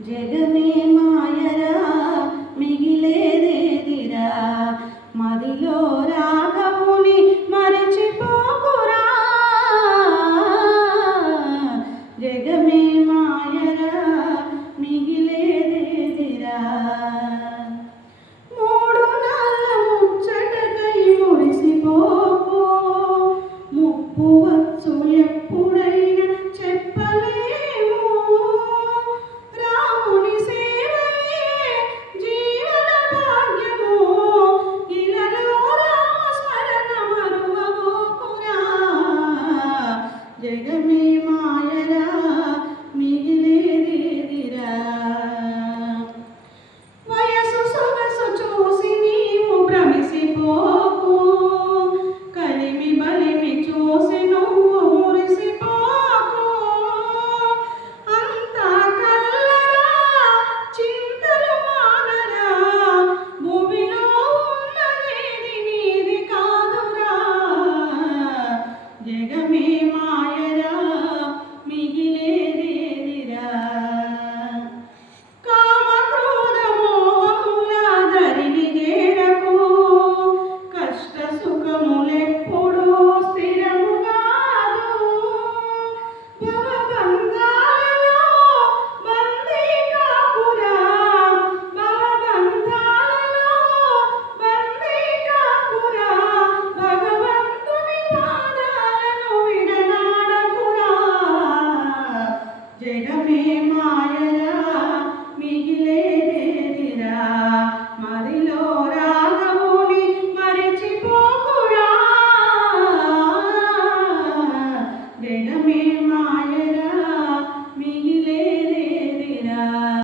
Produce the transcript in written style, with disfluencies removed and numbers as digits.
జగమే మాయరా మిగిలేదేదిరా మదిలో రాఘవుని మరచిపోకురా జగమే మాయరా మిగిలేదేదిరా మూడు నాళ్ళ ముచ్చటకై మురిసిపోకు ముప్పు వచ్చు ఎప్పుడైనా చెప్పలేము రాముని సేవయే జీవన భాగ్యము ఇలలో రామస్మరణ మరువబోకురా జగమే మాయరా మిగిలేదేదిరా వయసు సొగసు చూసి నీవు భ్రమిసిపోకు కలిమి బలిమి చూసి నువ్వు మురిసిపోకు అంతా కల్లరా చింతలు మానరా భూమిలో ఉన్నదేది నీది కాదురా జగమే మాయరా మిగిలేదేదిరా కామ క్రోధ మోహముల దరిని చేరకు కష్ట సుఖములెప్పుడు స్థిరము కాదు భవబంధాలలో బందీ కాకురా భవబంధాలలో బందీ కాకురా భగవంతుని పాదాలను విడనాడకురా జగమే మాయరా మిగిలేదేదిరా మదిలో రాఘవుని మరచిపోకురా జగమే మాయరా మిగిలేదేదిరా